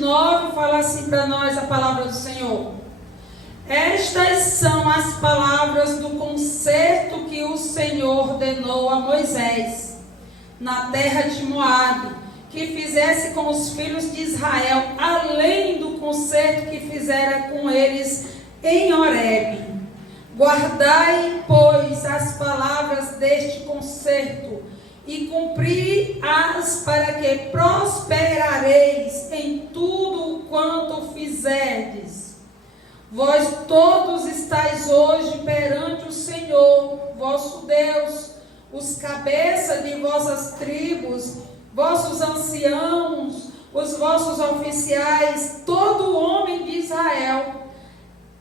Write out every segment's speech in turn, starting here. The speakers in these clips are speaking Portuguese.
29 fala assim para nós a palavra do Senhor. Estas são as palavras do concerto que o Senhor ordenou a Moisés na terra de Moabe, que fizesse com os filhos de Israel, além do concerto que fizera com eles em Horebe. Guardai, pois, as palavras deste concerto e cumpri-as, para que prosperareis em tudo quanto fizerdes. Vós todos estáis hoje perante o Senhor, vosso Deus, os cabeças de vossas tribos, vossos anciãos, os vossos oficiais, todo homem de Israel,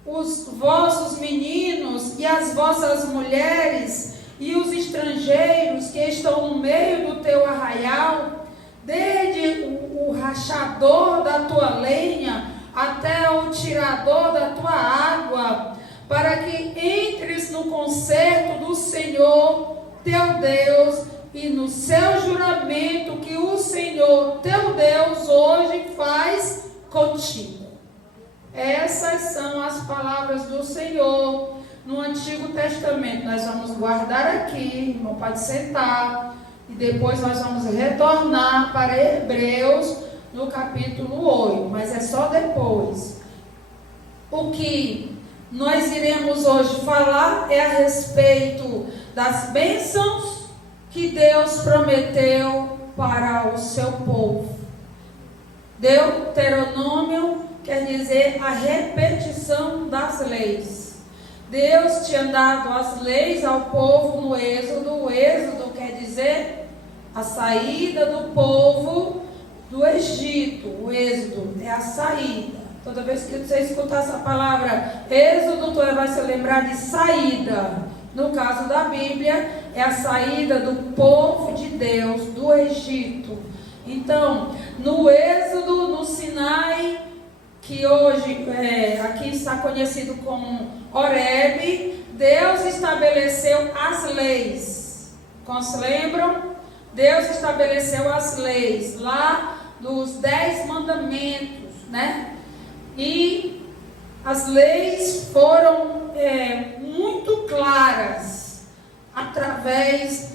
os vossos meninos e as vossas mulheres e os estrangeiros que estão no meio do teu arraial, desde o rachador da tua lenha até o tirador da tua água, para que entres no concerto do Senhor teu Deus e no seu juramento que o Senhor teu Deus hoje faz contigo. Essas são as palavras do Senhor no Antigo Testamento. Nós vamos guardar aqui, irmão, pode sentar, e depois nós vamos retornar para Hebreus no capítulo 8, mas é só depois. O que nós iremos hoje falar é a respeito das bênçãos que Deus prometeu para o seu povo. Deuteronômio quer dizer a repetição das leis. Deus tinha dado as leis ao povo no Êxodo. O Êxodo quer dizer a saída do povo do Egito. O Êxodo é a saída. Toda vez que você escutar essa palavra Êxodo, você vai se lembrar de saída. No caso da Bíblia, é a saída do povo de Deus do Egito. Então, no Êxodo, no Sinai, que hoje aqui está conhecido como Horebe, Deus estabeleceu as leis. Como se lembram? Deus estabeleceu as leis lá dos 10 mandamentos, né? E as leis foram muito claras através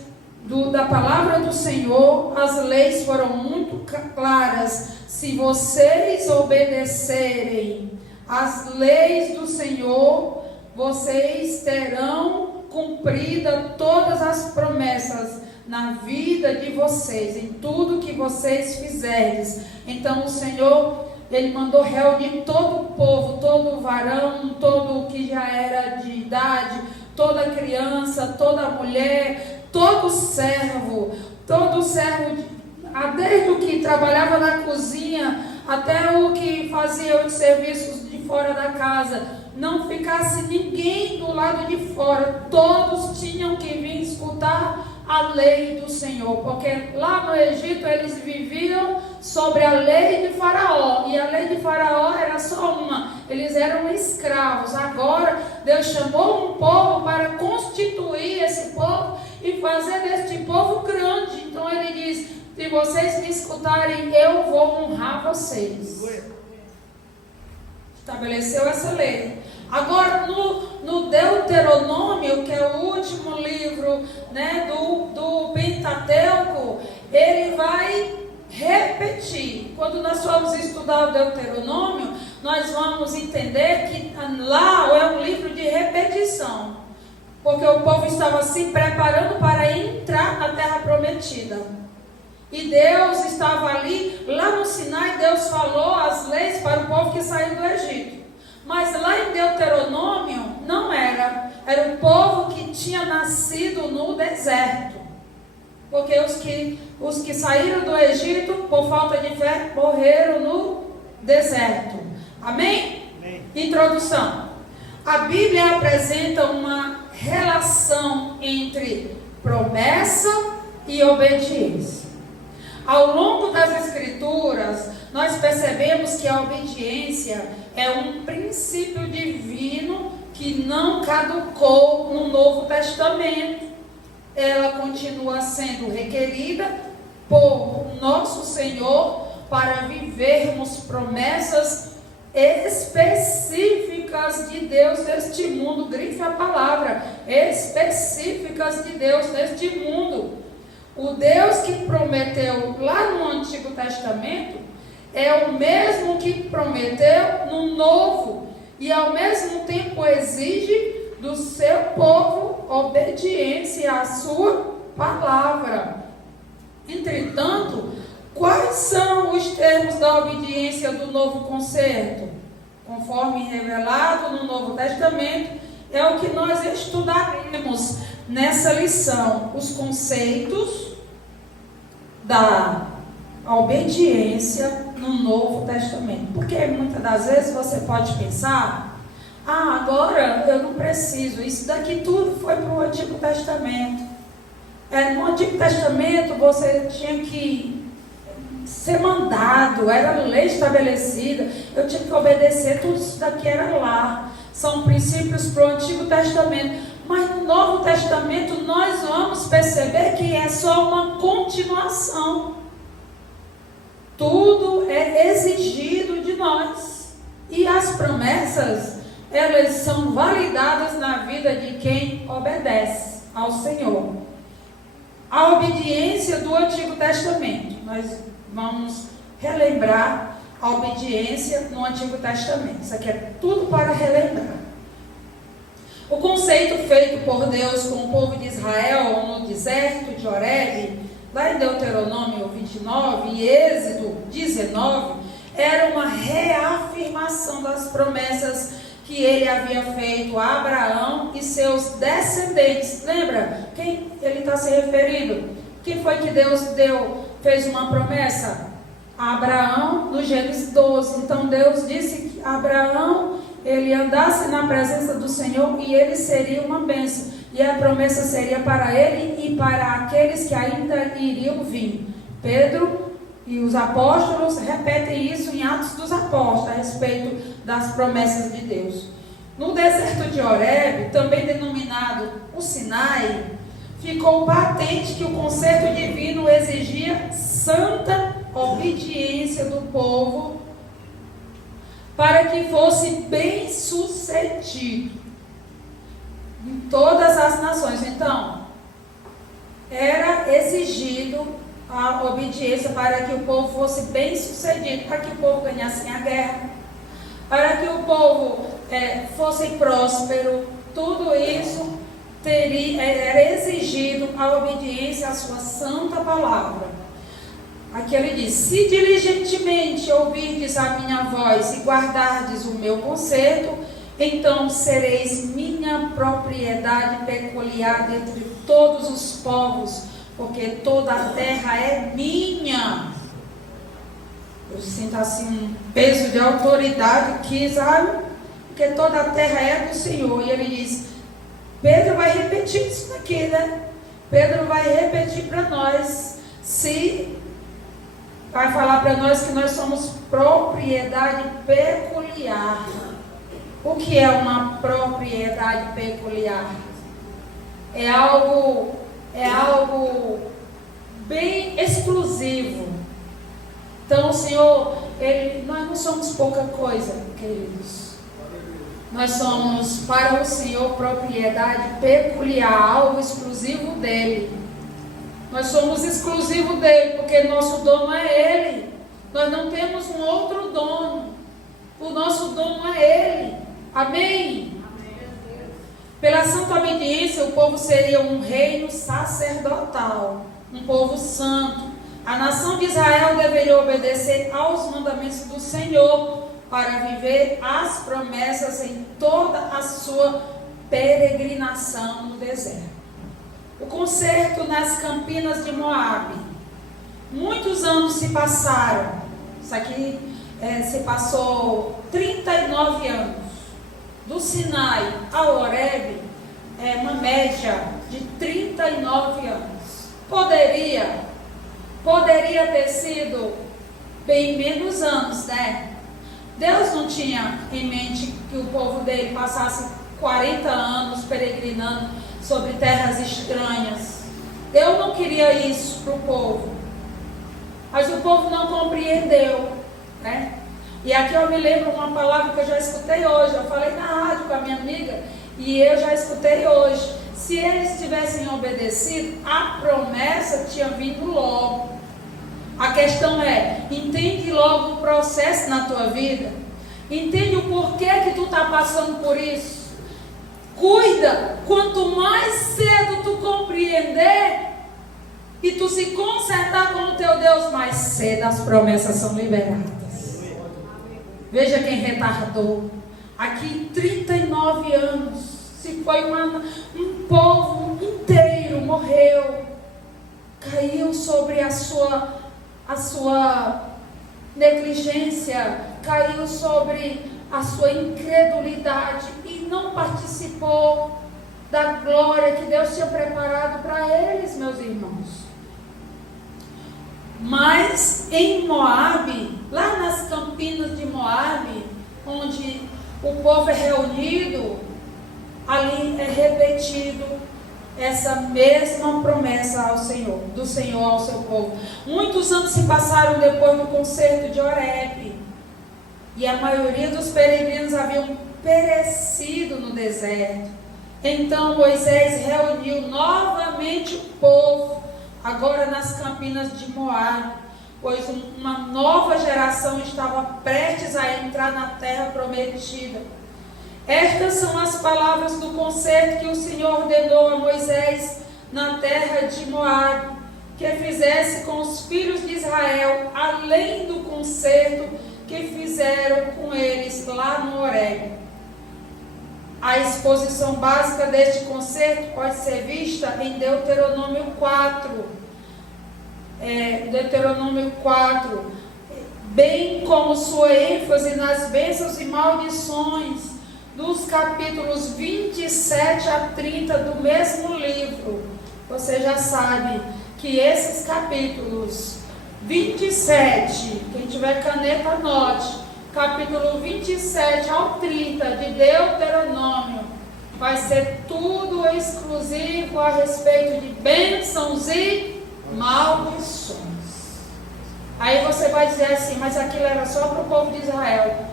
da palavra do Senhor. As leis foram muito claras. Se vocês obedecerem às leis do Senhor, vocês terão cumprida todas as promessas na vida de vocês, em tudo que vocês fizerem. Então o Senhor, Ele mandou reunir todo o povo, todo o varão, todo o que já era de idade, toda criança, toda mulher, todo servo, desde o que trabalhava na cozinha até o que fazia os serviços de fora da casa. Não ficasse ninguém do lado de fora, todos tinham que vir escutar a lei do Senhor, porque lá no Egito eles viviam sobre a lei de Faraó, e a lei de Faraó era só uma, eles eram escravos. Agora Deus chamou um povo para constituir esse povo e fazer deste povo grande. Então Ele diz: se vocês me escutarem, eu vou honrar vocês. Estabeleceu essa lei. Agora, no Deuteronômio, que é o último livro, né, do Pentateuco, ele vai repetir. Quando nós formos estudar o Deuteronômio, nós vamos entender que lá é um livro de repetição, porque o povo estava se preparando para entrar na terra prometida. E Deus estava ali, lá no Sinai, Deus falou as leis para o povo que saiu do Egito. Mas lá em Deuteronômio não era o povo que tinha nascido no deserto. Porque os que saíram do Egito, por falta de fé, morreram no deserto. Amém? Amém. Introdução. A Bíblia apresenta uma relação entre promessa e obediência. Ao longo das Escrituras, nós percebemos que a obediência é um princípio divino que não caducou no Novo Testamento. Ela continua sendo requerida por nosso Senhor para vivermos promessas específicas de Deus neste mundo. Grife a palavra, específicas de Deus neste mundo. O Deus que prometeu lá no Antigo Testamento é o mesmo que prometeu no Novo, e ao mesmo tempo exige do seu povo obediência à sua palavra. Entretanto, quais são os termos da obediência do novo concerto? Conforme revelado no Novo Testamento, é o que nós estudaremos nessa lição, os conceitos da obediência no Novo Testamento. Porque muitas das vezes você pode pensar: agora eu não preciso, isso daqui tudo foi para o Antigo Testamento. No Antigo Testamento você tinha que ser mandado, era lei estabelecida, eu tinha que obedecer, tudo isso daqui era lá. São princípios para o Antigo Testamento. Mas no Novo Testamento nós vamos perceber que é só uma continuação. Tudo é exigido de nós. E as promessas, elas são validadas na vida de quem obedece ao Senhor. A obediência do Antigo Testamento. Nós vamos relembrar a obediência no Antigo Testamento. Isso aqui é tudo para relembrar. O conceito feito por Deus com o povo de Israel no deserto de Horebe, lá em Deuteronômio 29 e Êxodo 19, era uma reafirmação das promessas que ele havia feito a Abraão e seus descendentes. Lembra quem ele está se referindo? Que foi que Deus fez uma promessa a Abraão no Gênesis 12. Então Deus disse que Abraão, ele andasse na presença do Senhor e ele seria uma bênção. E a promessa seria para ele e para aqueles que ainda iriam vir. Pedro e os apóstolos repetem isso em Atos dos Apóstolos, a respeito das promessas de Deus. No deserto de Horebe, também denominado o Sinai, ficou patente que o concerto divino exigia santa obediência do povo para que fosse bem sucedido em todas as nações. Então, era exigido a obediência para que o povo fosse bem sucedido, para que o povo ganhasse a guerra, para que o povo fosse próspero. Tudo isso era exigido a obediência à sua santa palavra. Aqui ele diz: se diligentemente ouvirdes a minha voz e guardardes o meu concerto, então sereis minha propriedade peculiar dentre todos os povos, porque toda a terra é minha. Eu sinto assim um peso de autoridade aqui, sabe? Porque toda a terra é do Senhor. E ele diz, Pedro vai repetir isso aqui, né? Pedro vai repetir para nós, vai falar para nós que nós somos propriedade peculiar. O que é uma propriedade peculiar? É algo bem exclusivo. Então, o Senhor, nós não somos pouca coisa, queridos. Nós somos para o Senhor propriedade peculiar, algo exclusivo dele. Nós somos exclusivos dele, porque nosso dono é ele. Nós não temos um outro dono. O nosso dono é ele. Amém? Pela santa obediência, o povo seria um reino sacerdotal, um povo santo. A nação de Israel deveria obedecer aos mandamentos do Senhor para viver as promessas em toda a sua peregrinação no deserto. O concerto nas campinas de Moabe. Muitos anos se passaram. Isso aqui se passou 39 anos. Do Sinai ao Horebe é uma média de 39 anos. Poderia ter sido bem menos anos, né? Deus não tinha em mente que o povo dele passasse 40 anos peregrinando sobre terras estranhas. Eu não queria isso para o povo. Mas o povo não compreendeu, né? E aqui eu me lembro uma palavra que eu já escutei hoje. Eu falei na rádio com a minha amiga e eu já escutei hoje. Se eles tivessem obedecido, a promessa tinha vindo logo. A questão é, entende logo o processo na tua vida. Entende o porquê que tu está passando por isso. Cuida, quanto mais cedo tu compreender e tu se consertar com o teu Deus, mais cedo as promessas são liberadas. Veja quem retardou. Aqui 39 anos, se foi um povo inteiro morreu, caiu sobre a sua negligência, caiu sobre a sua incredulidade e não participou da glória que Deus tinha preparado para eles, meus irmãos. Mas em Moabe, lá nas campinas de Moabe, onde o povo é reunido, ali é repetido essa mesma promessa ao Senhor, do Senhor ao seu povo. Muitos anos se passaram depois do concerto de Horebe, e a maioria dos peregrinos haviam perecido no deserto. Então Moisés reuniu novamente o povo, agora nas campinas de Moabe, pois uma nova geração estava prestes a entrar na terra prometida. Estas são as palavras do concerto que o Senhor ordenou a Moisés na terra de Moabe, que fizesse com os filhos de Israel, além do concerto que fizeram com eles lá no Horebe. A exposição básica deste concerto pode ser vista em Deuteronômio 4. Deuteronômio 4, bem como sua ênfase nas bênçãos e maldições dos capítulos 27 a 30 do mesmo livro. Você já sabe que esses capítulos 27, quem tiver caneta anote, capítulo 27 ao 30 de Deuteronômio, vai ser tudo exclusivo a respeito de bênçãos e maldições. Aí você vai dizer assim, mas aquilo era só para o povo de Israel.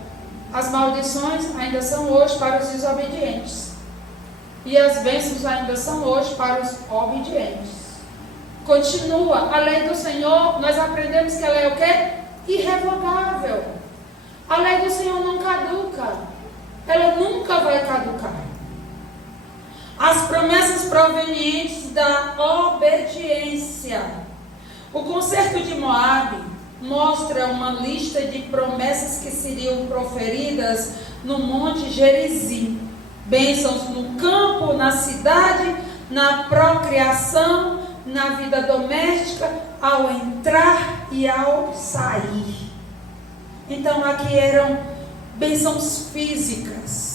As maldições ainda são hoje para os desobedientes, e as bênçãos ainda são hoje para os obedientes. Continua, a lei do Senhor, nós aprendemos que ela é o quê? Irrevogável. A lei do Senhor não caduca, ela nunca vai caducar. As promessas provenientes da obediência. O concerto de Moabe mostra uma lista de promessas que seriam proferidas no Monte Gerizim. Bênçãos no campo, na cidade, na procriação, na vida doméstica, ao entrar e ao sair. Então aqui eram bênçãos físicas.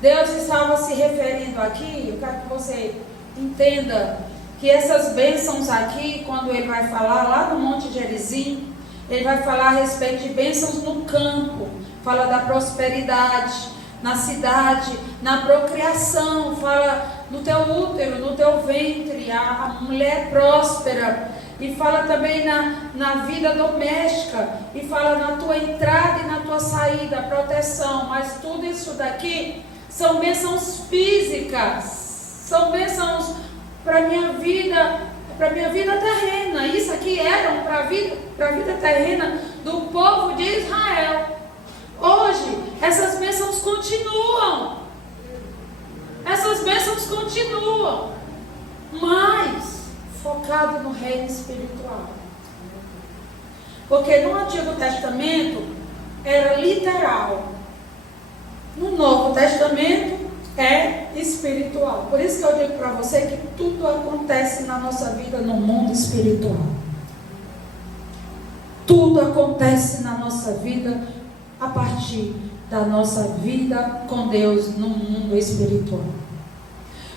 Deus estava se referindo aqui, eu quero que você entenda que essas bênçãos aqui, quando ele vai falar lá no Monte Gerizim, ele vai falar a respeito de bênçãos no campo, fala da prosperidade, na cidade, na procriação, fala no teu útero, no teu ventre, a mulher próspera, e fala também na vida doméstica, e fala na tua entrada e na tua saída, a proteção. Mas tudo isso daqui são bênçãos físicas, são bênçãos para a minha vida terrena. Isso aqui eram para a vida terrena do povo de Israel. Hoje, essas bênçãos continuam. Essas bênçãos continuam, mas focado no reino espiritual. Porque no Antigo Testamento era literal. No Novo Testamento é espiritual. Por isso que eu digo para você que tudo acontece na nossa vida no mundo espiritual. Tudo acontece na nossa vida a partir da nossa vida com Deus no mundo espiritual.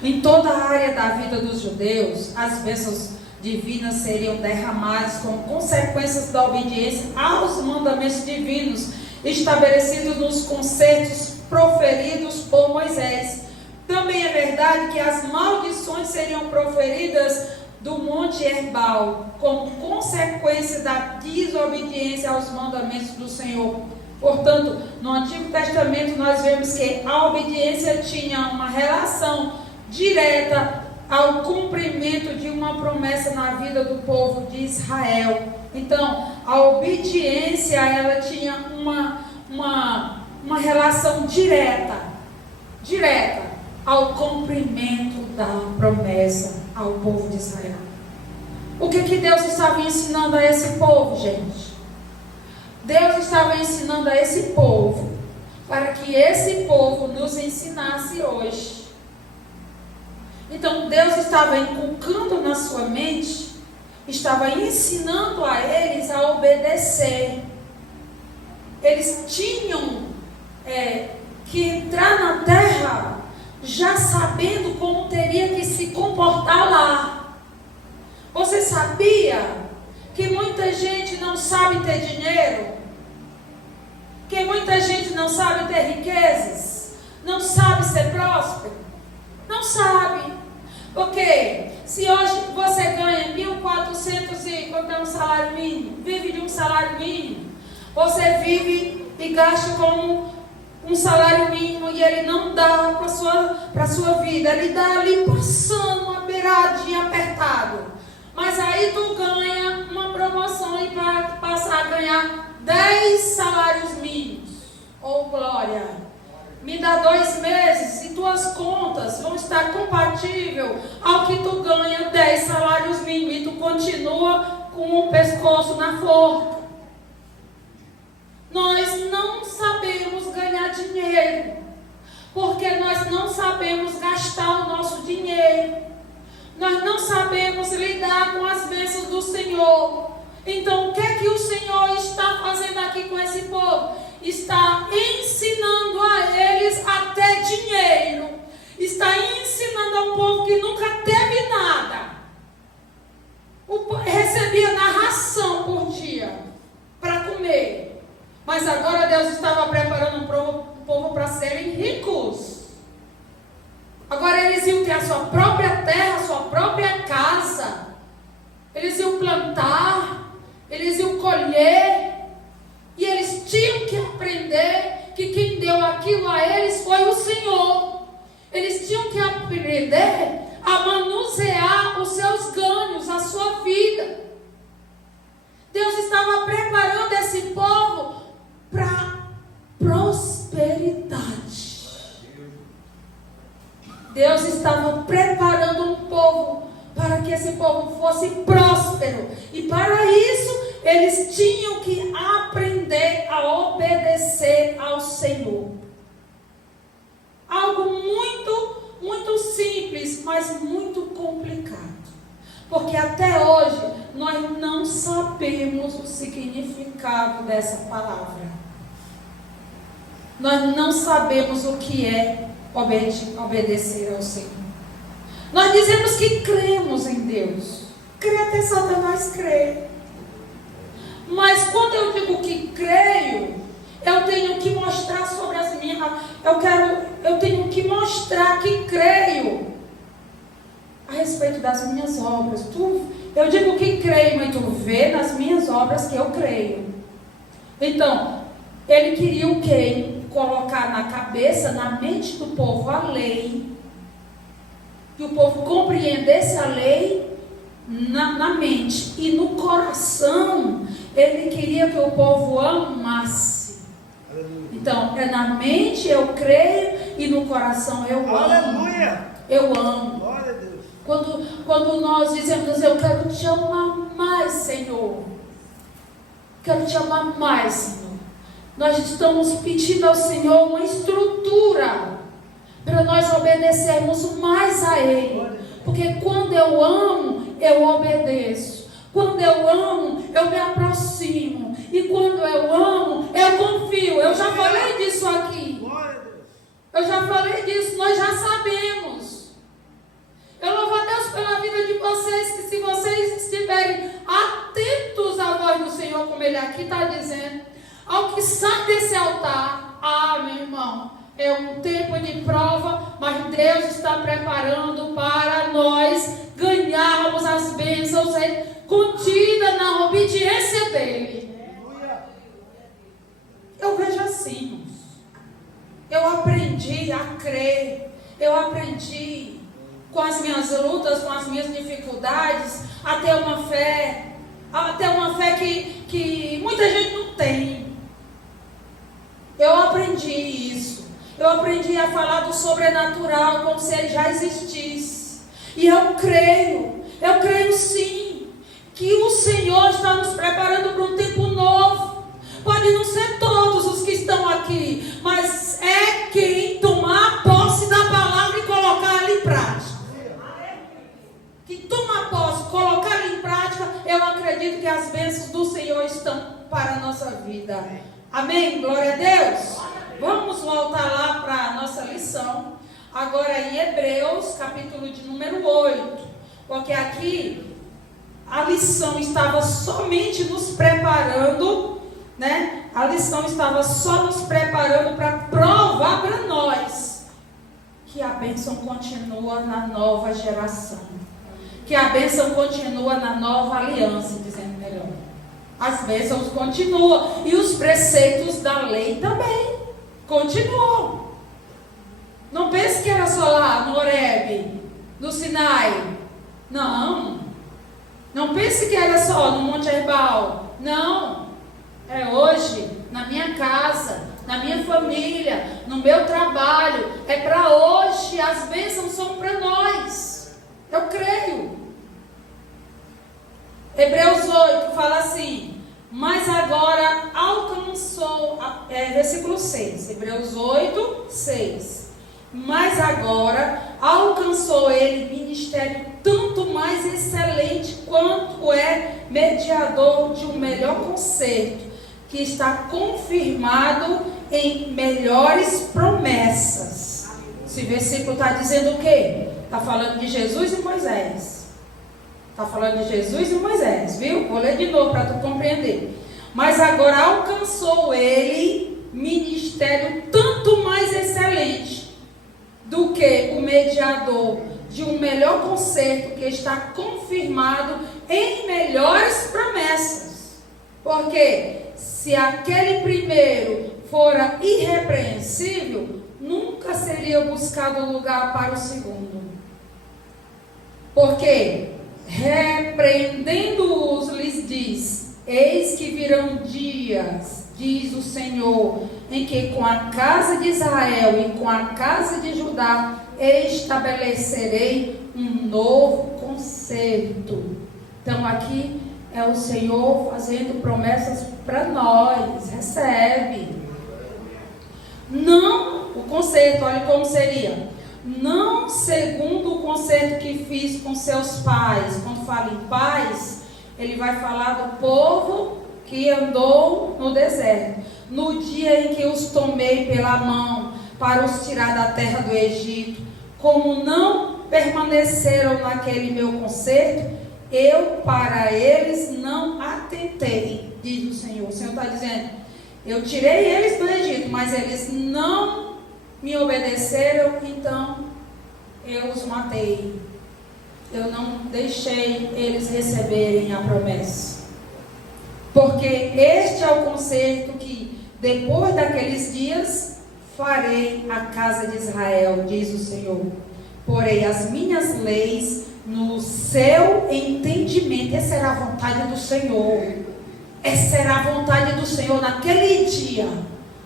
Em toda a área da vida dos judeus, as bênçãos divinas seriam derramadas como consequências da obediência aos mandamentos divinos estabelecidos nos concertos proferidos por Moisés. Também é verdade que as maldições seriam proferidas do Monte Herbal, como consequência da desobediência aos mandamentos do Senhor. Portanto, no Antigo Testamento nós vemos que a obediência tinha uma relação direta ao cumprimento de uma promessa na vida do povo de Israel. Então, a obediência, ela tinha uma relação direta ao cumprimento da promessa ao povo de Israel. O que Deus estava ensinando a esse povo, gente? Deus estava ensinando a esse povo, para que esse povo nos ensinasse hoje. Então, Deus estava inculcando na sua mente, estava ensinando a eles a obedecer. Eles tinham que entrar na terra já sabendo como teria que se comportar lá. Você sabia que muita gente não sabe ter dinheiro? Que muita gente não sabe ter riquezas? Não sabe ser próspero? Não sabe. Porque se hoje você ganha 1.400 e quanto é um salário mínimo, vive de um salário mínimo, você vive e gasta como um salário mínimo e ele não dá para a sua vida, ele dá ali passando uma beiradinha apertado. Mas aí tu ganha uma promoção e vai passar a ganhar 10 salários mínimos. Oh glória! Me dá 2 meses e tuas contas vão estar compatíveis ao que tu ganha 10 salários mínimos e tu continua com o pescoço na forca. Nós não sabemos ganhar dinheiro, porque nós não sabemos gastar o nosso dinheiro. Nós não sabemos lidar com as bênçãos do Senhor. Então, o que é que o Senhor está fazendo aqui com esse povo? Está ensinando a eles a ter dinheiro. Está ensinando a um povo que nunca teve nada. Recebia na ração por dia para comer. Mas agora Deus estava preparando um povo para serem ricos. Agora eles iam ter a sua própria terra, a sua própria casa. Eles iam plantar, eles iam colher. E eles tinham que aprender que quem deu aquilo a eles foi o Senhor. Eles tinham que aprender a manusear os seus ganhos, a sua vida. Deus estava preparando esse povo para prosperidade. Deus estava preparando um povo para que esse povo fosse próspero. E para isso, eles tinham que aprender a obedecer ao Senhor. Algo muito, muito simples, mas muito complicado. Porque até hoje, nós não sabemos o significado dessa palavra. Nós não sabemos o que é obedecer ao Senhor. Nós dizemos que cremos em Deus. Crê até Satanás crer. Mas quando eu digo que creio, eu tenho que mostrar sobre as minhas. Eu tenho que mostrar que creio a respeito das minhas obras. Eu digo que creio, mas tu vê nas minhas obras que eu creio. Então, ele queria o quê? Colocar na cabeça, na mente do povo a lei, que o povo compreendesse a lei na mente, e no coração ele queria que o povo amasse. Então, na mente eu creio e no coração eu amo. Aleluia! Eu amo. Glória a Deus. Quando nós dizemos, eu quero te amar mais, Senhor. Quero te amar mais, Senhor. Nós estamos pedindo ao Senhor uma estrutura para nós obedecermos mais a Ele. Porque quando eu amo, eu obedeço. Quando eu amo, eu me aproximo. E quando eu amo, eu confio. Eu já falei disso aqui. Eu já falei disso, nós já sabemos. Eu louvo a Deus pela vida de vocês, que se vocês estiverem atentos à voz do Senhor, como Ele aqui está dizendo, ao que sai desse altar, meu irmão, é um tempo de prova, mas Deus está preparando para nós ganharmos as bênçãos contidas na obediência dEle. Eu vejo assim, irmãos. Eu aprendi a crer, eu aprendi com as minhas lutas, com as minhas dificuldades, a ter uma fé que muita gente não tem. Eu aprendi isso. Eu aprendi a falar do sobrenatural como se ele já existisse. E eu creio sim, que o Senhor está nos preparando para um tempo novo. Pode não ser todos os que estão aqui, mas é quem tomar posse da palavra e colocar ela em prática. Quem tomar posse, colocar ela em prática, eu acredito que as bênçãos do Senhor estão para a nossa vida. Amém? Glória a Deus. Vamos voltar lá para a nossa lição. Agora em Hebreus, capítulo de número 8. Porque aqui a lição estava somente nos preparando, né? A lição estava só nos preparando para provar para nós que a bênção continua na nova geração. Que a bênção continua na nova aliança, dizendo melhor. As bênçãos continuam. E os preceitos da lei também continuam. Não pense que era só lá no Horebe, no Sinai. Não. Não pense que era só no Monte Ebal. Não. É hoje, na minha casa, na minha família, no meu trabalho. É para hoje. As bênçãos são para nós. Eu creio. Hebreus 8 fala assim: mas agora alcançou, versículo 6, Hebreus 8, 6. Mas agora alcançou ele ministério tanto mais excelente quanto é mediador de um melhor concerto, que está confirmado em melhores promessas. Esse versículo está dizendo o quê? Está falando de Jesus e Moisés. Está falando de Jesus e Moisés, viu? Vou ler de novo para tu compreender. Mas agora alcançou ele ministério tanto mais excelente do que o mediador de um melhor concerto, que está confirmado em melhores promessas. Porque se aquele primeiro fora irrepreensível, nunca seria buscado lugar para o segundo. Porque repreendendo-os, lhes diz: eis que virão dias, diz o Senhor, em que com a casa de Israel e com a casa de Judá estabelecerei um novo concerto. Então aqui é o Senhor fazendo promessas para nós. Recebe. Não o concerto, olha como seria: não segundo o concerto que fiz com seus pais. Quando fala em pais, ele vai falar do povo que andou no deserto, no dia em que os tomei pela mão para os tirar da terra do Egito. Como não permaneceram naquele meu concerto, eu para eles não atentei, diz o Senhor. O Senhor está dizendo: eu tirei eles do Egito, mas eles não me obedeceram, então eu os matei. Eu não deixei eles receberem a promessa. Porque este é o concerto que, depois daqueles dias, farei à casa de Israel, diz o Senhor. Porei as minhas leis no seu entendimento. Essa era a vontade do Senhor. Essa era a vontade do Senhor naquele dia,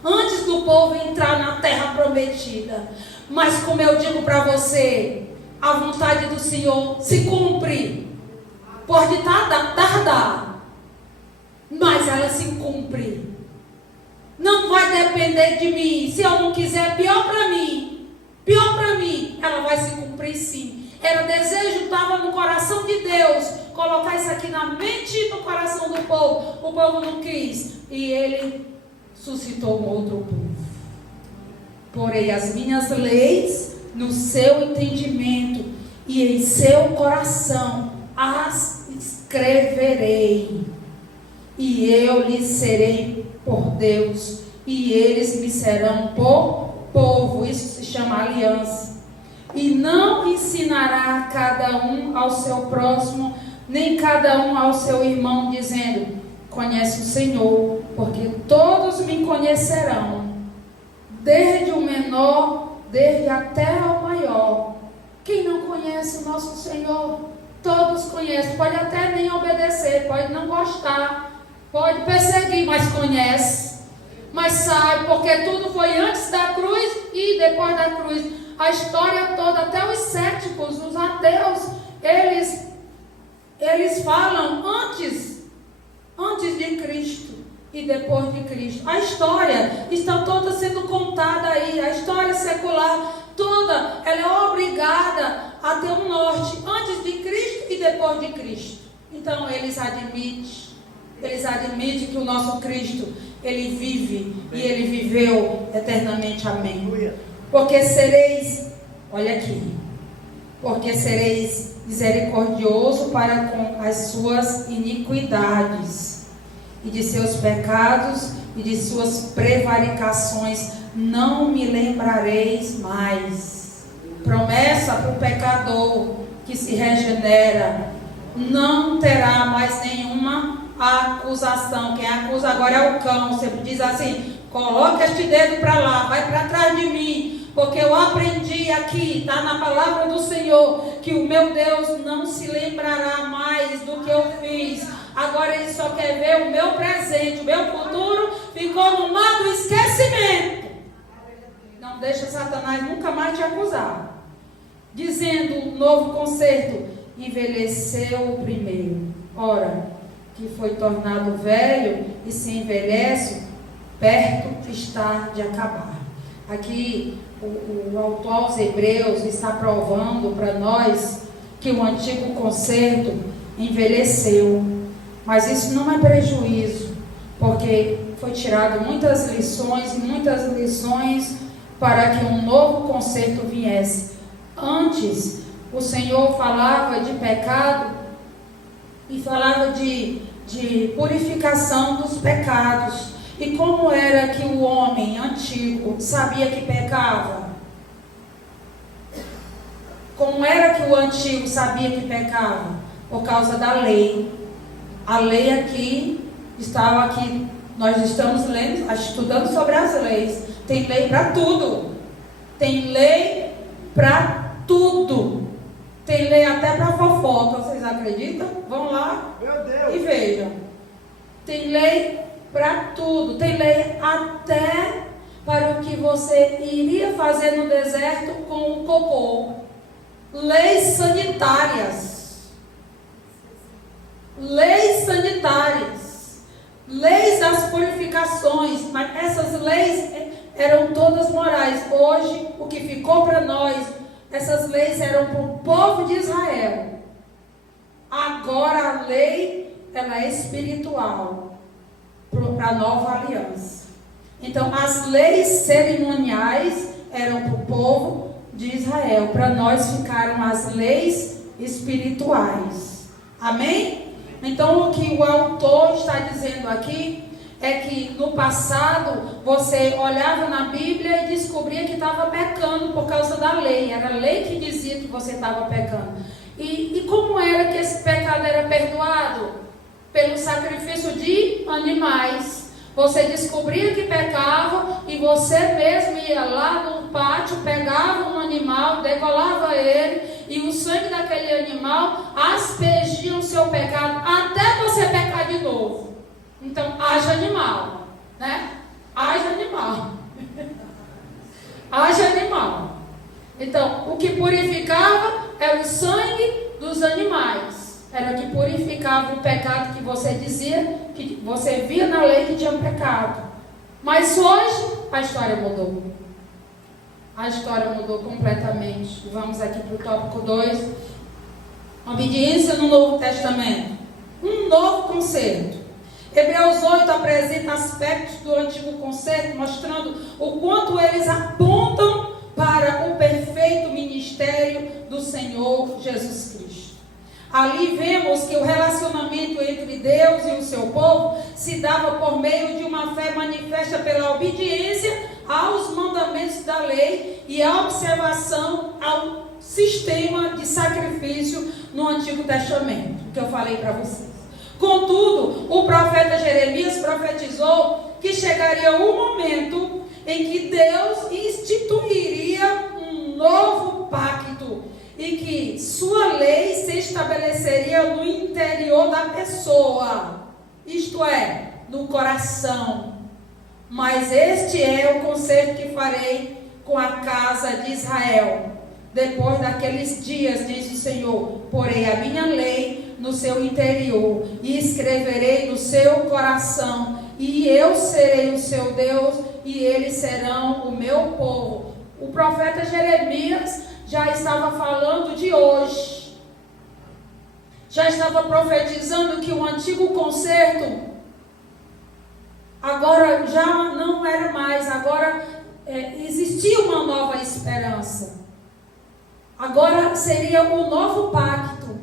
antes do povo entrar na terra prometida. Mas como eu digo para você, a vontade do Senhor se cumpre. Pode tardar, mas ela se cumpre. Não vai depender de mim. Se eu não quiser, pior para mim, ela vai se cumprir sim. Era desejo, estava no coração de Deus, colocar isso aqui na mente e no coração do povo. O povo não quis, e ele suscitou um outro povo. Porei as minhas leis no seu entendimento, e em seu coração as escreverei. E eu lhes serei por Deus, e eles me serão por povo. Isso se chama aliança. E não ensinará cada um ao seu próximo, nem cada um ao seu irmão, dizendo: conhece o Senhor, porque todos me conhecerão, desde o menor, desde até ao maior. Quem não conhece o nosso Senhor? Todos conhecem. Pode até nem obedecer, pode não gostar, pode perseguir, mas conhece. Mas sabe, porque tudo foi antes da cruz e depois da cruz. A história toda, até os céticos, os ateus, eles falam antes de Cristo e depois de Cristo. A história está toda sendo contada aí. A história secular toda, ela é obrigada a ter um norte antes de Cristo e depois de Cristo. Então eles admitem que o nosso Cristo, ele vive e ele viveu eternamente. Amém. Porque sereis, olha aqui, porque sereis misericordioso para com as suas iniquidades, e de seus pecados e de suas prevaricações não me lembrareis mais. Promessa para o pecador que se regenera: não terá mais nenhuma acusação. Quem acusa agora é o cão. Você diz assim: coloca este dedo para lá, vai para trás de mim, porque eu aprendi aqui, está na palavra do Senhor, que o meu Deus não se lembrará mais do que eu fiz. Agora ele só quer ver o meu presente. O meu futuro ficou no mar do esquecimento. Não deixa Satanás nunca mais te acusar. Dizendo um novo concerto: envelheceu o primeiro. Ora, que foi tornado velho e se envelhece, perto está de acabar. Aqui o autor aos Hebreus está provando para nós que o antigo concerto envelheceu. Mas isso não é prejuízo, porque foi tirado muitas lições para que um novo concerto viesse. Antes, o Senhor falava de pecado e falava de purificação dos pecados. E como era que o homem antigo sabia que pecava? Como era que o antigo sabia que pecava? Por causa da lei. A lei aqui, nós estamos estudando sobre as leis. Tem lei para tudo. Tem lei para tudo. Tem lei até para fofoca, vocês acreditam? Vão lá e vejam. Tem lei para tudo. Tem lei até para o que você iria fazer no deserto com o cocô. Leis sanitárias. Leis sanitárias. Leis das purificações. Mas essas leis eram todas morais. Hoje, o que ficou para nós, essas leis eram para o povo de Israel. Agora a lei, ela é espiritual, para a nova aliança. Então as leis cerimoniais eram para o povo de Israel. Para nós ficaram as leis espirituais. Amém? Então o que o autor está dizendo aqui é que no passado você olhava na Bíblia e descobria que estava pecando por causa da lei. Era a lei que dizia que você estava pecando. E como era que esse pecado era perdoado? Pelo sacrifício de animais. Você descobria que pecava e você mesmo ia lá no pátio, pegava um animal, degolava ele, e o sangue daquele animal aspergia o seu pecado até você pecar de novo. Então, haja animal, né? Haja animal. Haja animal. Então, o que purificava era o sangue dos animais. Era o que purificava o pecado que você dizia, que você via na lei que tinha pecado. Mas hoje, a história mudou. A história mudou completamente. Vamos aqui para o tópico 2. Obediência no Novo Testamento. Um novo concerto. Hebreus 8 apresenta aspectos do antigo concerto, mostrando o quanto eles apontam para o perfeito ministério do Senhor Jesus Cristo. Ali vemos que o relacionamento entre Deus e o seu povo se dava por meio de uma fé manifesta pela obediência aos mandamentos da lei. lei e a observação ao sistema de sacrifício no Antigo Testamento, que eu falei para vocês. Contudo, o profeta Jeremias profetizou que chegaria o momento em que Deus instituiria um novo pacto e que sua lei se estabeleceria no interior da pessoa, isto é, no coração. Mas este é o concerto que farei com a casa de Israel. Depois daqueles dias, diz o Senhor, porei a minha lei no seu interior e escreverei no seu coração, e eu serei o seu Deus e eles serão o meu povo. O profeta Jeremias já estava falando de hoje, já estava profetizando que o antigo concerto agora já não era mais, agora existia uma nova esperança. Agora seria o novo pacto,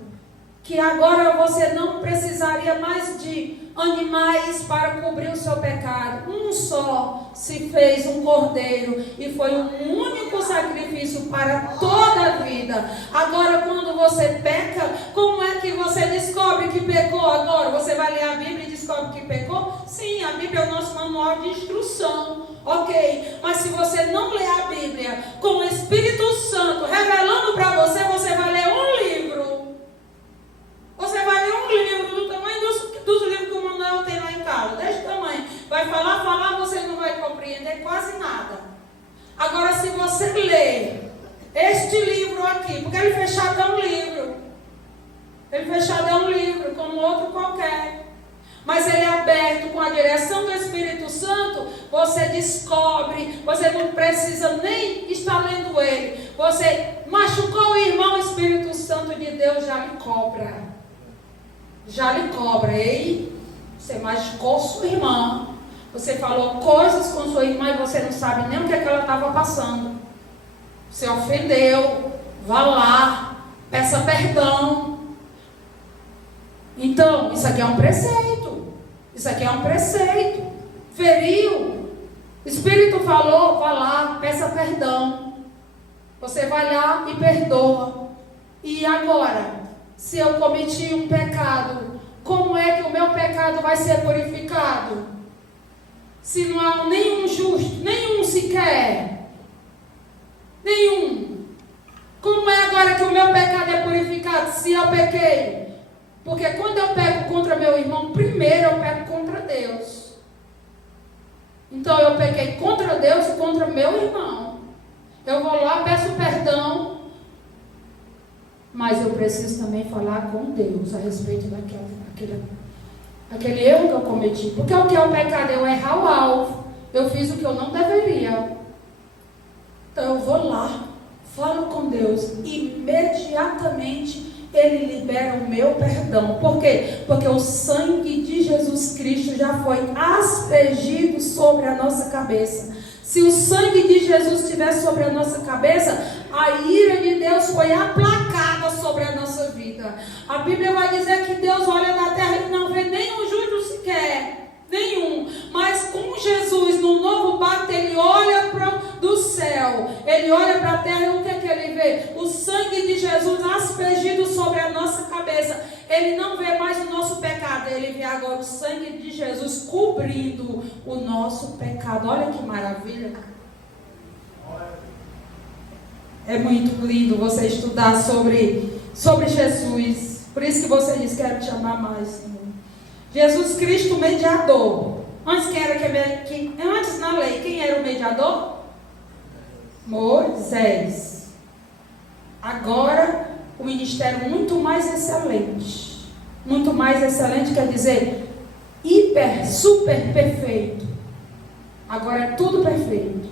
que agora você não precisaria mais de animais para cobrir o seu pecado. Um só se fez um cordeiro e foi um único sacrifício para toda a vida. Agora, quando você peca, como é que você descobre que pecou agora? Você vai ler a Bíblia e descobre que pecou? Sim, a Bíblia é o nosso manual de instrução. Ok, mas se você não ler a Bíblia com o Espírito Santo revelando para você, você vai ler um livro. Você vai ler um livro do tamanho dos livros que o Manuel tem lá em casa, desse tamanho. Vai falar, você não vai compreender quase nada. Agora, se você ler este livro aqui, porque ele fechado é um livro. Ele fechado é um livro, como outro qualquer. Mas ele é aberto com a direção do Espírito Santo, você descobre, você não precisa nem estar lendo ele. Você machucou o irmão, o Espírito Santo de Deus já lhe cobra. Já lhe cobra. Ei, você machucou sua irmã. Você falou coisas com sua irmã e você não sabe nem o que é que ela estava passando. Você ofendeu, vá lá, peça perdão. Então, isso aqui é um preceito. Isso aqui é um preceito. Feriu. O Espírito falou, vá lá, peça perdão. Você vai lá e perdoa. E agora, se eu cometi um pecado, como é que o meu pecado vai ser purificado? Se não há nenhum justo, nenhum sequer. Nenhum. Como é agora que o meu pecado é purificado se eu pequei? Porque quando eu peco contra meu irmão, primeiro eu peco contra Deus. Então eu pequei contra Deus e contra meu irmão. Eu vou lá, peço perdão. Mas eu preciso também falar com Deus a respeito daquele erro que eu cometi. Porque o que é o pecado? Eu errar o alvo. Eu fiz o que eu não deveria. Então eu vou lá, falo com Deus. Imediatamente Ele libera o meu perdão. Por quê? Porque o sangue de Jesus Cristo já foi aspergido sobre a nossa cabeça. Se o sangue de Jesus estivesse sobre a nossa cabeça, a ira de Deus foi aplacada sobre a nossa vida. A Bíblia vai dizer que Deus olha na terra e não vê nenhum justo sequer. Nenhum. Mas com Jesus, no novo pacto, Ele olha do céu. Ele olha para a terra e o que é que Ele vê? O sangue de Jesus aspergido sobre a nossa cabeça. Ele não vê mais o nosso pecado. Ele vê agora o sangue de Jesus cobrindo o nosso pecado. Olha que maravilha. É muito lindo você estudar sobre Jesus. Por isso que você diz, quero te amar mais, Senhor. Jesus Cristo, mediador. Antes antes na lei, quem era o mediador? Moisés. Agora, o ministério muito mais excelente. Muito mais excelente quer dizer hiper, super perfeito. Agora é tudo perfeito.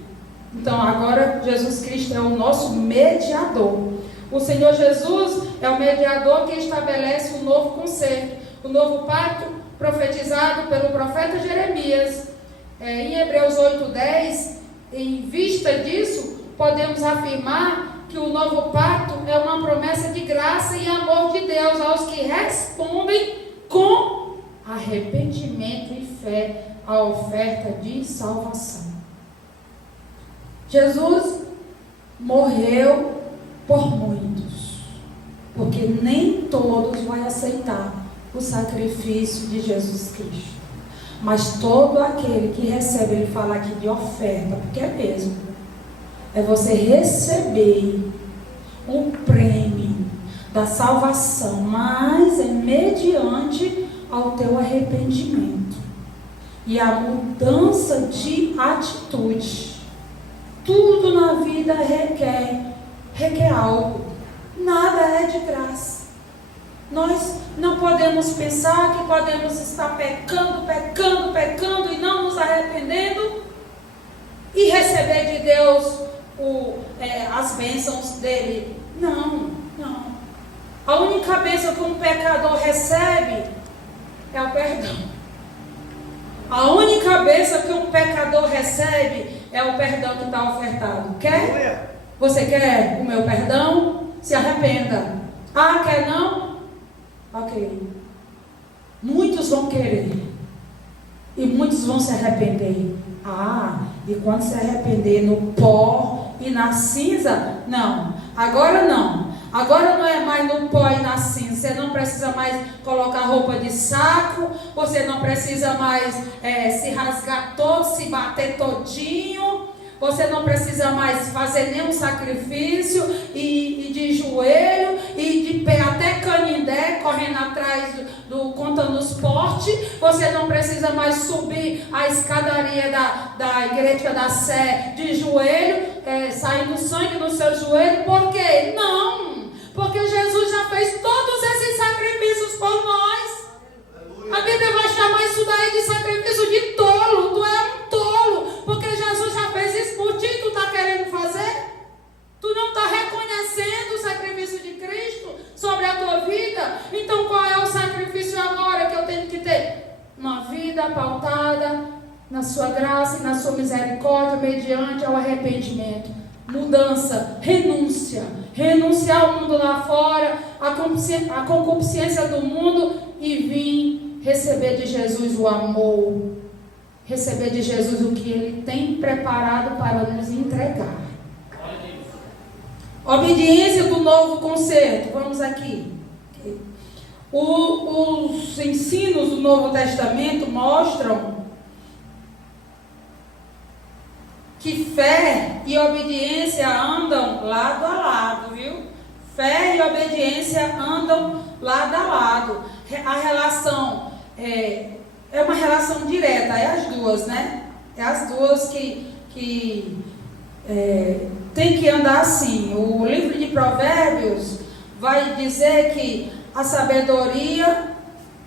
Então agora Jesus Cristo é o nosso mediador. O Senhor Jesus é o mediador que estabelece um novo concerto, o novo pacto profetizado pelo profeta Jeremias. Em Hebreus 8:10, em vista disso, podemos afirmar que o novo pacto é uma promessa de graça e amor de Deus aos que respondem com arrependimento e fé à oferta de salvação. Jesus morreu por muitos, porque nem todos vão aceitar o sacrifício de Jesus Cristo. Mas todo aquele que recebe, ele fala aqui de oferta, porque é mesmo, é você receber um prêmio da salvação, mas é mediante ao teu arrependimento e a mudança de atitude. Tudo na vida requer algo, nada é de graça. Nós não podemos pensar que podemos estar pecando e não nos arrependendo e receber de Deus as bênçãos dele. Não. A única bênção que um pecador recebe é o perdão. A única bênção que um pecador recebe é o perdão que está ofertado. Quer? Você quer o meu perdão? Se arrependa. Ah, quer não? Ok. Muitos vão querer. E muitos vão se arrepender. Ah, e quando se arrepender no pó e na cinza? Não. Agora não. Agora não é mais no pó e na cinza. Você não precisa mais colocar roupa de saco. Você não precisa mais se rasgar todo, se bater todinho. Você não precisa mais fazer nenhum sacrifício e de joelho e de pé até Canindé, correndo atrás contando os portes. Você não precisa mais subir a escadaria da igreja da Sé de joelho, saindo sangue no seu joelho. Por quê? Não, porque Jesus já fez todos esses sacrifícios por nós. A Bíblia vai chamar isso daí de sacrifício de tolo. Tu é um tolo, porque Jesus já fez isso por ti. Tu está querendo fazer? Tu não está reconhecendo o sacrifício de Cristo sobre a tua vida? Então qual é o sacrifício agora que eu tenho que ter? Uma vida pautada na sua graça e na sua misericórdia, mediante ao arrependimento, mudança, renúncia. Renunciar ao mundo lá fora, a concupiscência do mundo e vir receber de Jesus o amor, receber de Jesus o que Ele tem preparado para nos entregar. Obediência do novo concerto. Vamos aqui. Os ensinos do Novo Testamento mostram que fé e obediência andam lado a lado, viu? Fé e obediência andam lado a lado. A relação é uma relação direta, é as duas, né? É as duas que tem que andar assim. O livro de Provérbios vai dizer que a sabedoria,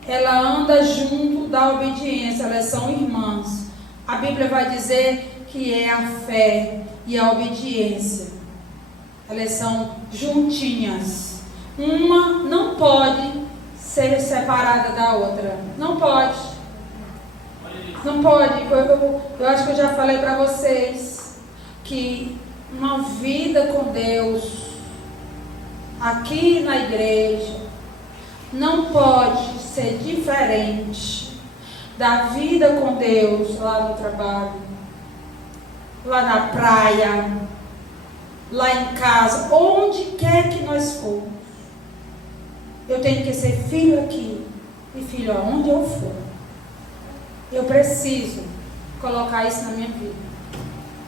ela anda junto da obediência, elas são irmãs. A Bíblia vai dizer que é a fé e a obediência, elas são juntinhas. Uma não pode ser separada da outra. Não pode. Eu acho que eu já falei para vocês que uma vida com Deus aqui na igreja não pode ser diferente da vida com Deus lá no trabalho, lá na praia, lá em casa, onde quer que nós formos. Eu tenho que ser filho aqui e filho aonde eu for. Eu preciso colocar isso na minha vida.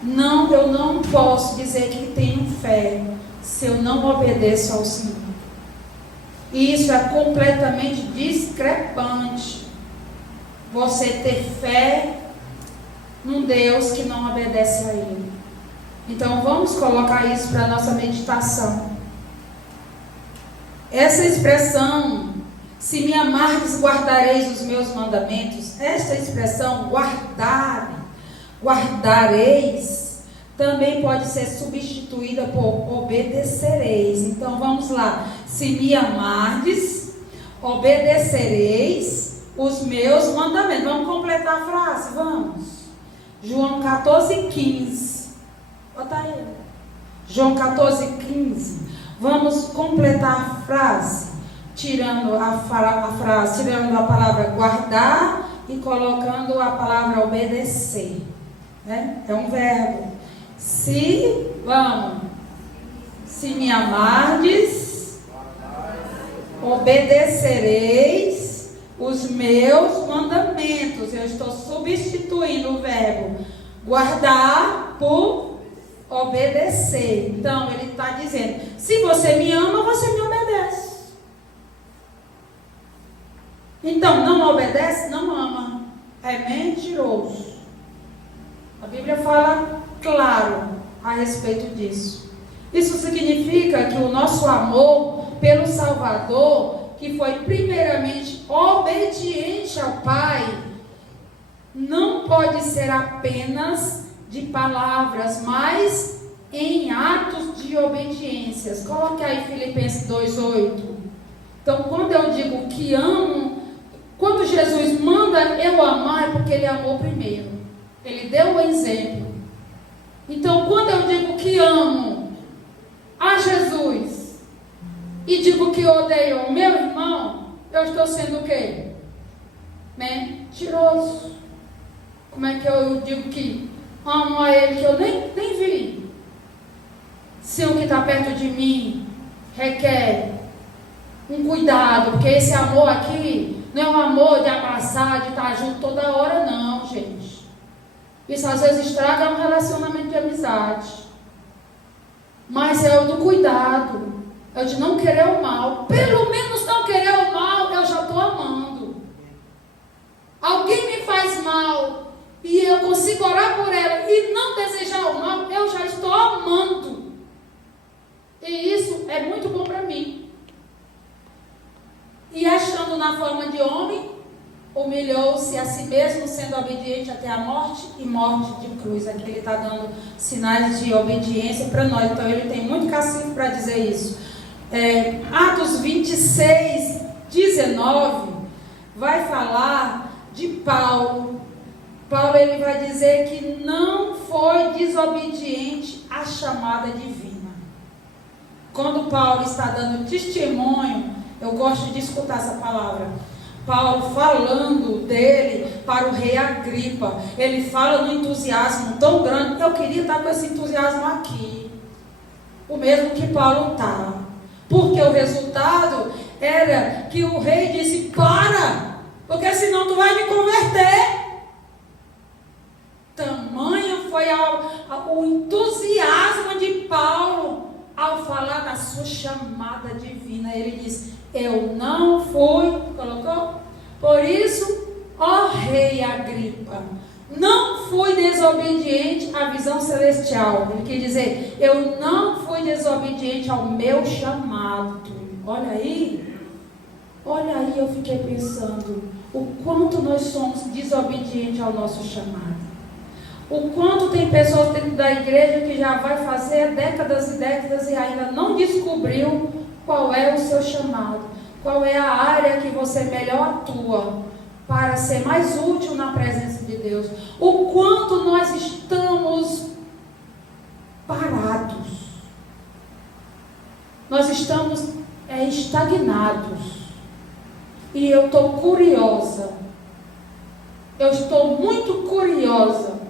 Não, eu não posso dizer que tenho fé se eu não obedeço ao Senhor. E isso é completamente discrepante. Você ter fé num Deus que não obedece a Ele. Então vamos colocar isso para a nossa meditação. Essa expressão, se me amardes, guardareis os meus mandamentos. Esta expressão, guardareis, também pode ser substituída por obedecereis. Então vamos lá. Se me amardes, obedecereis os meus mandamentos. Vamos completar a frase, vamos. João 14,15. Bota aí. João 14,15. Vamos completar a frase, tirando a palavra guardar e colocando a palavra obedecer. Né? É um verbo. Se, vamos, Se me amardes, obedecereis os meus mandamentos. Eu estou substituindo o verbo guardar por obedecer. Então, ele está dizendo, se você me ama, você me obedece. Então, não obedece, não ama. É mentiroso. A Bíblia fala claro a respeito disso. Isso significa que o nosso amor pelo Salvador, que foi primeiramente obediente ao Pai, não pode ser apenas de palavras, mas em atos de obediências. Coloque aí Filipenses 2:8. Então, quando eu digo que amo, quando Jesus manda eu amar, é porque Ele amou primeiro. Ele deu o exemplo. Então, quando eu digo que amo a Jesus e digo que odeio o meu irmão, eu estou sendo o quê? Mentiroso. Como é que eu digo que amo a ele que eu nem vi? Se o que está perto de mim requer um cuidado, porque esse amor aqui não é um amor de abraçar, de estar junto toda hora, não, gente. Isso às vezes estraga um relacionamento de amizade. Mas é o do cuidado, é o de não querer o mal. Pelo menos não querer o mal, eu já estou amando. Alguém me faz mal e eu consigo orar por ela e não desejar o mal, eu já estou amando. E isso é muito bom para mim. E achando na forma de homem, humilhou-se a si mesmo, sendo obediente até a morte e morte de cruz. Aqui ele está dando sinais de obediência para nós. Então ele tem muito cacife para dizer isso. Atos 26:19 vai falar de Paulo. Paulo ele vai dizer que não foi desobediente à chamada divina. Quando Paulo está dando testemunho, eu gosto de escutar essa palavra. Paulo falando dele para o rei Agripa. Ele fala no entusiasmo tão grande. Eu queria estar com esse entusiasmo aqui. O mesmo que Paulo está. Porque o resultado era que o rei disse, para, porque senão tu vai me converter. Tamanho foi o entusiasmo de Paulo ao falar da sua chamada divina. Ele diz, eu não fui, colocou? Por isso, ó rei Agripa, não fui desobediente à visão celestial. Ele quer dizer, eu não fui desobediente ao meu chamado. Olha aí, eu fiquei pensando, o quanto nós somos desobedientes ao nosso chamado. O quanto tem pessoas dentro da igreja que já vai fazer décadas e décadas e ainda não descobriu qual é o seu chamado, qual é a área que você melhor atua para ser mais útil na presença de Deus. O quanto nós estamos parados, nós estamos estagnados. E eu estou curiosa, eu estou muito curiosa.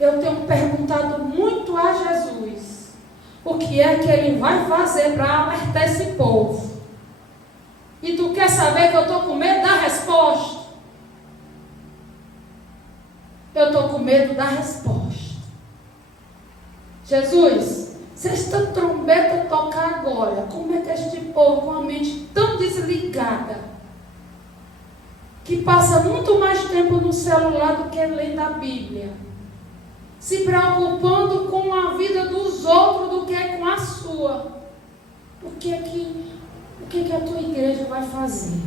Eu tenho perguntado muito a Jesus o que é que Ele vai fazer para alertar esse povo. E tu quer saber que eu estou com medo da resposta? Eu estou com medo da resposta. Jesus, se esta trombeta tocar agora, como é que este povo com a mente tão desligada, que passa muito mais tempo no celular do que lendo a Bíblia, se preocupando com a vida dos outros do que com a sua, o que a tua igreja vai fazer?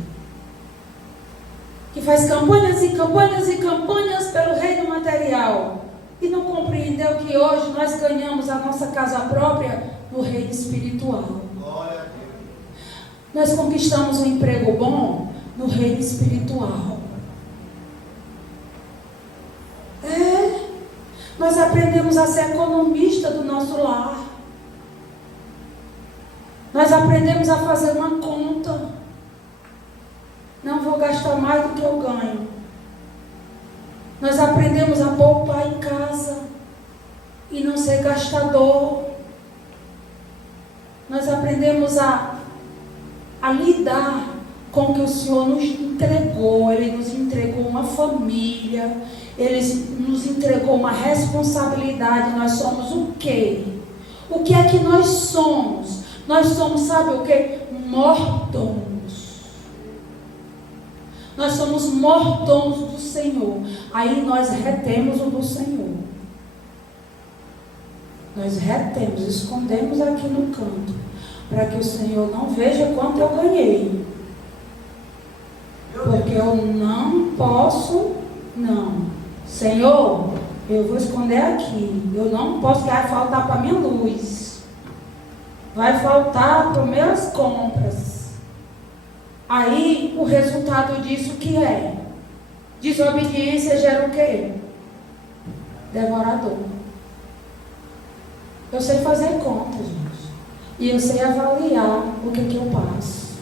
Que faz campanhas e campanhas e campanhas pelo reino material e não compreendeu que hoje nós ganhamos a nossa casa própria no reino espiritual. Nós conquistamos um emprego bom no reino espiritual. Nós aprendemos a ser economista do nosso lar. Nós aprendemos a fazer uma conta. Não vou gastar mais do que eu ganho. Nós aprendemos a poupar em casa e não ser gastador. nós aprendemos a lidar com o que o Senhor nos entregou. Ele nos entregou uma família, Ele nos entregou uma responsabilidade. Nós somos o quê? O que é que nós somos? Nós somos, sabe o quê? Mordomos. Nós somos mordomos do Senhor. Aí nós retemos o do Senhor. Nós retemos, escondemos aqui no canto, para que o Senhor não veja quanto eu ganhei. Porque eu não posso, não. Senhor, eu vou esconder aqui. Eu não posso, que vai faltar para minha luz. Vai faltar para minhas compras. Aí, o resultado disso que é? Desobediência gera o quê? Devorador. Eu sei fazer conta, gente. E eu sei avaliar o que eu passo.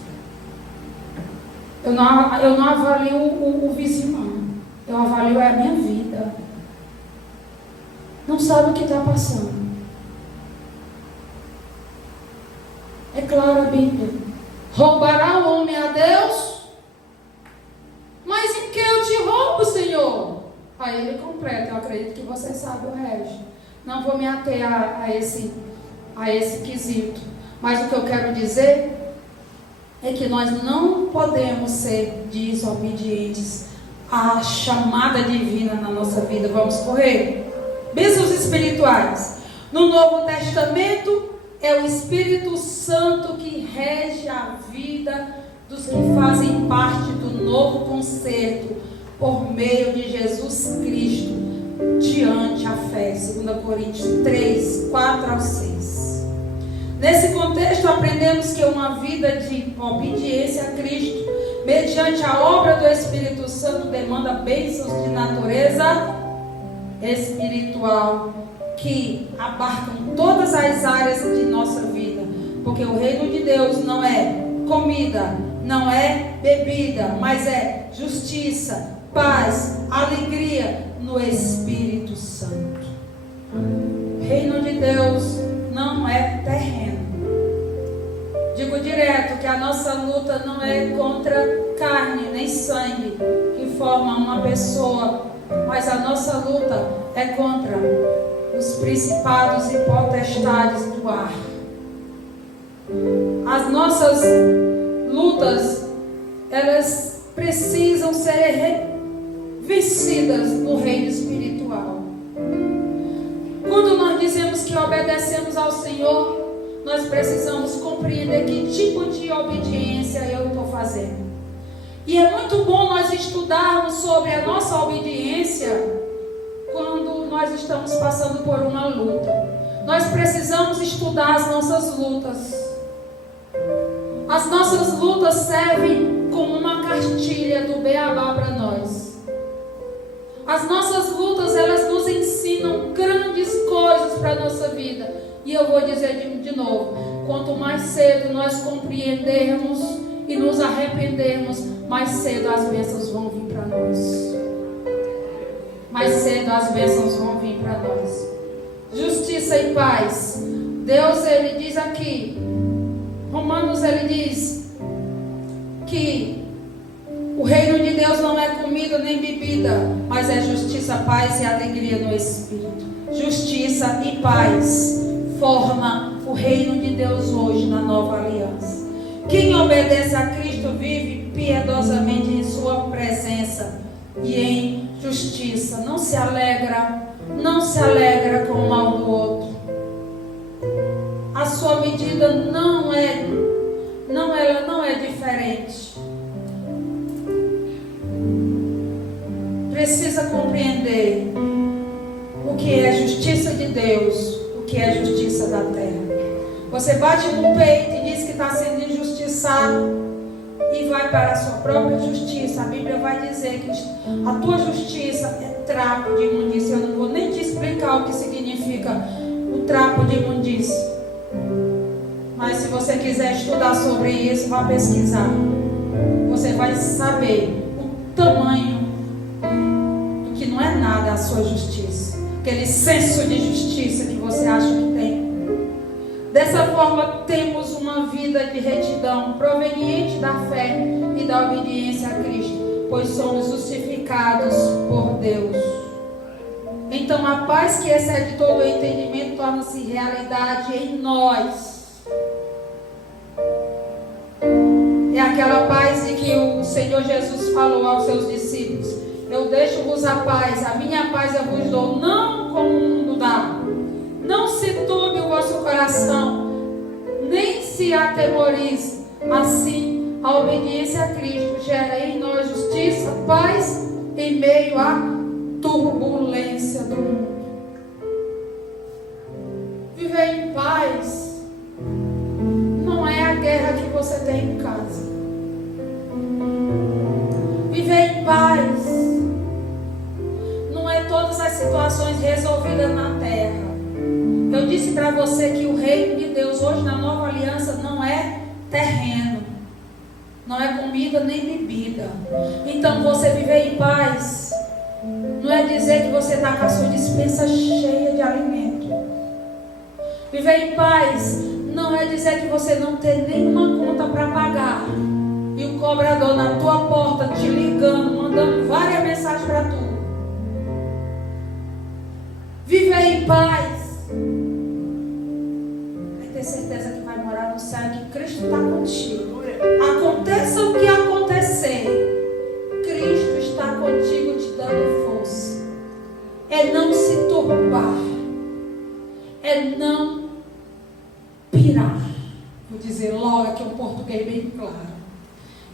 Eu não avalio o vizinho, não. Eu avalio a minha vida. Não sabe o que está passando. É claro a Bíblia. Roubará o homem a Deus? Mas em que eu te roubo, Senhor? Aí ele completa. Eu acredito que você sabe o resto. Não vou me ater a esse quesito. Mas o que eu quero dizer é que nós não podemos ser desobedientes à chamada divina na nossa vida. Vamos correr? Bênçãos espirituais. No Novo Testamento, é o Espírito Santo que rege a vida dos que fazem parte do novo concerto por meio de Jesus Cristo, diante a fé. 2 Coríntios 3, 4 ao 6. Nesse contexto, aprendemos que uma vida de obediência a Cristo, mediante a obra do Espírito Santo, demanda bênçãos de natureza espiritual, que abarcam todas as áreas de nossa vida. Porque o reino de Deus não é comida, não é bebida, mas é justiça, paz, alegria no Espírito Santo. O reino de Deus não é terreno. Digo direto que a nossa luta não é contra carne nem sangue que formam uma pessoa, mas a nossa luta é contra os principados e potestades do ar. As nossas lutas, elas precisam ser vencidas no reino espiritual. Quando nós dizemos que obedecemos ao Senhor, nós precisamos compreender que tipo de obediência eu estou fazendo. E é muito bom nós estudarmos sobre a nossa obediência quando nós estamos passando por uma luta. Nós precisamos estudar as nossas lutas. As nossas lutas servem como uma cartilha do beabá para nós. As nossas lutas, elas nos ensinam grandes coisas para a nossa vida. E eu vou dizer de novo, quanto mais cedo nós compreendermos e nos arrependermos, mais cedo as bênçãos vão vir para nós. Mais cedo as bênçãos vão vir para nós. Justiça e paz. Deus, Ele diz aqui, Romanos, Ele diz que o reino de Deus não é comida nem bebida, mas é justiça, paz e alegria no Espírito. Justiça e paz forma o reino de Deus hoje na nova aliança. Quem obedece a Cristo vive piedosamente em sua presença e em justiça. Não se alegra com o mal do outro. A sua medida ela não é diferente. Precisa compreender o que é justiça de Deus, o que é justiça da terra. Você bate no peito e diz que está sendo injustiçado e vai para a sua própria justiça. A Bíblia vai dizer que a tua justiça é trapo de imundícia. Eu não vou nem te explicar o que significa o trapo de imundícia. Mas se você quiser estudar sobre isso, vá pesquisar. Você vai saber o tamanho do que não é nada a sua justiça. Aquele senso de justiça que você acha que tem. Dessa forma, forma, temos uma vida de retidão proveniente da fé e da obediência a Cristo, pois somos justificados por Deus. Então a paz que excede todo o entendimento torna-se realidade em nós. É aquela paz de que o Senhor Jesus falou aos seus discípulos: eu deixo-vos a paz, a minha paz eu vos dou, não como o mundo dá. Não se turbe o vosso coração, nem se atemorize. Assim, a obediência a Cristo gera em nós justiça, paz em meio à turbulência do mundo. Viver em paz não é a guerra que você tem em casa. Viver em paz não é todas as situações resolvidas na terra. Eu disse para você que o reino de Deus hoje na nova aliança não é terreno, não é comida nem bebida. Então você viver em paz não é dizer que você está com a sua despensa cheia de alimento. Viver em paz não é dizer que você não tem nenhuma conta para pagar e o cobrador na tua porta te ligando, mandando várias mensagens para tu. Viver em paz é ter certeza que vai morar no céu e que Cristo está contigo. Aconteça o que acontecer, Cristo está contigo te dando força. É não se turbar, é não pirar. Vou dizer logo aqui um português bem claro.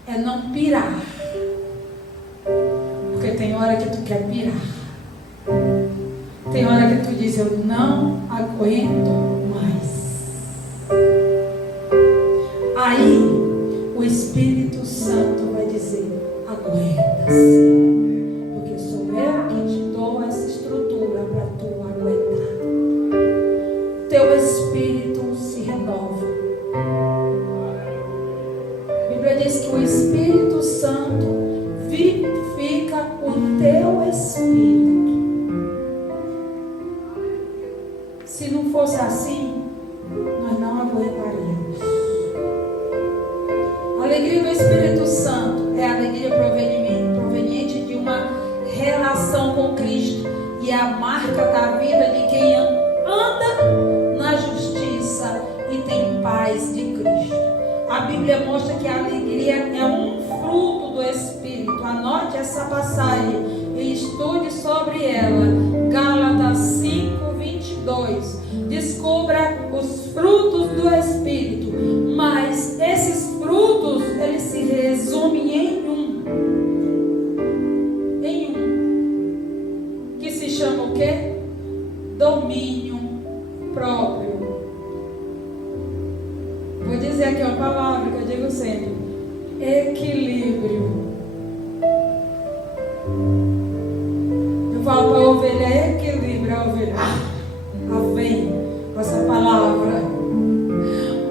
É não pirar. Porque tem hora que tu quer pirar. Tem hora que tu diz: eu não aguento mais. Aí o Espírito Santo vai dizer: aguenta-se. Porque sou eu que te dou essa estrutura para tu aguentar. Teu espírito se renova. A Bíblia diz que o Espírito Santo vivifica o teu espírito. Se não fosse assim, nós não aguentaríamos. A alegria do Espírito Santo é a alegria proveniente de uma relação com Cristo e a marca da vida de quem anda na justiça e tem paz de Cristo. A Bíblia mostra que a alegria é um fruto do Espírito. Anote essa passagem e estude sobre ela. Gálatas 5:22. Descubra os frutos do Espírito. Mas esses frutos, eles se resumem em um. Que se chama o quê? Domínio próprio. Vou dizer aqui uma palavra que eu digo sempre: equilíbrio. Eu falo para a ovelha: equilíbrio. A ovelha vem com essa palavra.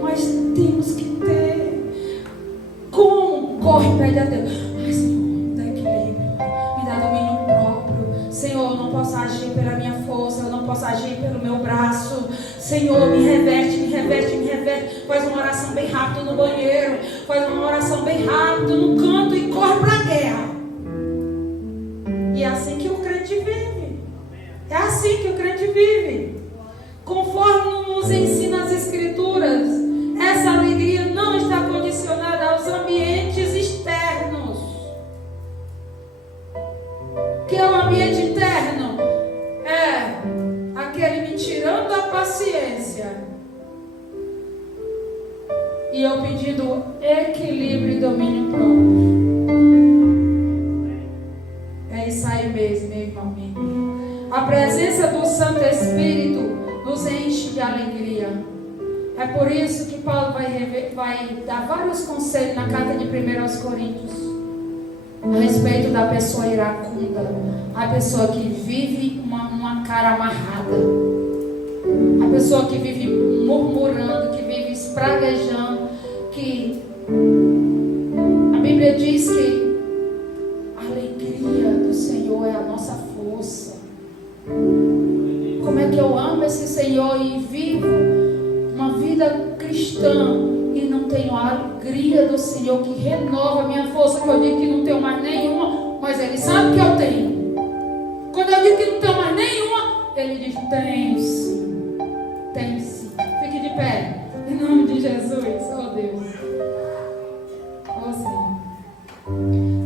Mas temos que ter. Como? Corre, pede a Deus: ai, Senhor, me dá equilíbrio, me dá domínio próprio. Senhor, eu não posso agir pela minha força, eu não posso agir pelo meu braço. Senhor, me reverte, me reverte, me reverte. Faz uma oração bem rápida no banheiro, faz uma oração bem rápida no canto e corre para a guerra. E é assim que o crente vive. É assim que o crente vive. Conforme nos ensina as Escrituras, essa alegria não está condicionada aos ambientes externos. Que é o ambiente interno? É aquele me tirando a paciência e eu pedindo equilíbrio e domínio próprio. É isso aí mesmo, meu irmão. A presença do Santo Espírito nos enche de alegria. É por isso que Paulo vai dar vários conselhos na carta de 1 aos Coríntios a respeito da pessoa iracunda, a pessoa que vive uma cara amarrada, a pessoa que vive murmurando, que vive espraguejando, que a Bíblia diz que a alegria do Senhor é a nossa força. Como é que eu amo esse Senhor e vivo uma vida cristã e não tenho a alegria do Senhor que renova a minha força, que eu digo que não tenho mais nenhuma, mas Ele sabe que eu tenho. Quando eu digo que não tenho mais nenhuma, Ele diz: tenho sim, tenho sim. Fique de pé, em nome de Jesus. Oh Deus, oh Senhor.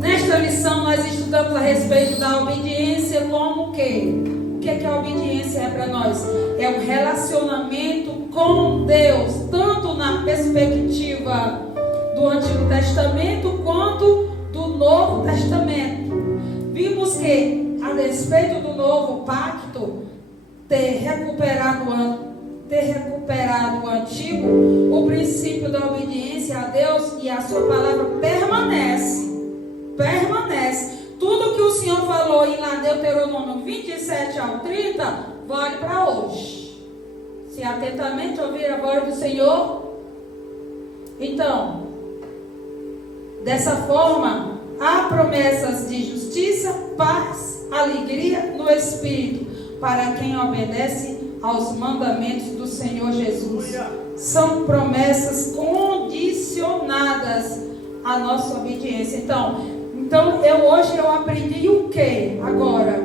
Nesta lição nós estudamos a respeito da obediência como o quê? O que a obediência é para nós? É um relacionamento com Deus, tanto na perspectiva do Antigo Testamento quanto do Novo Testamento. Vimos que, a despeito do Novo Pacto ter recuperado o Antigo, o princípio da obediência a Deus e a sua palavra permanece. Tudo que o Senhor falou em lá Deuteronômio 27 ao 30 vale para hoje. Se atentamente ouvir a voz do Senhor, então, dessa forma, há promessas de justiça, paz, alegria no Espírito para quem obedece aos mandamentos do Senhor Jesus. São promessas condicionadas à nossa obediência. Então hoje eu aprendi o que agora?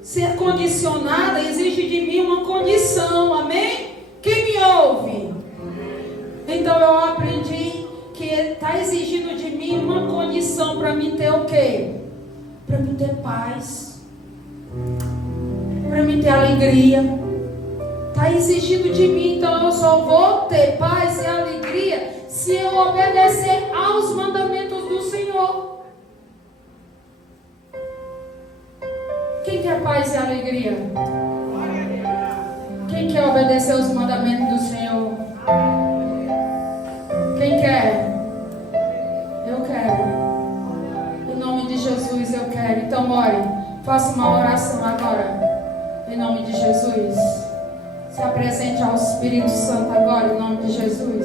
Ser condicionada exige de mim uma condição, amém? Quem me ouve? Então eu aprendi que está exigindo de mim uma condição para mim ter o quê? Para mim ter paz, para mim ter alegria. Está exigindo de mim, então eu só vou ter paz e alegria se eu obedecer aos mandamentos do Senhor. Quem quer paz e alegria? Quem quer obedecer aos mandamentos do Senhor? Quem quer? Eu quero. Em nome de Jesus eu quero. Então ore. Faça uma oração agora. Em nome de Jesus. Se apresente ao Espírito Santo agora. Em nome de Jesus.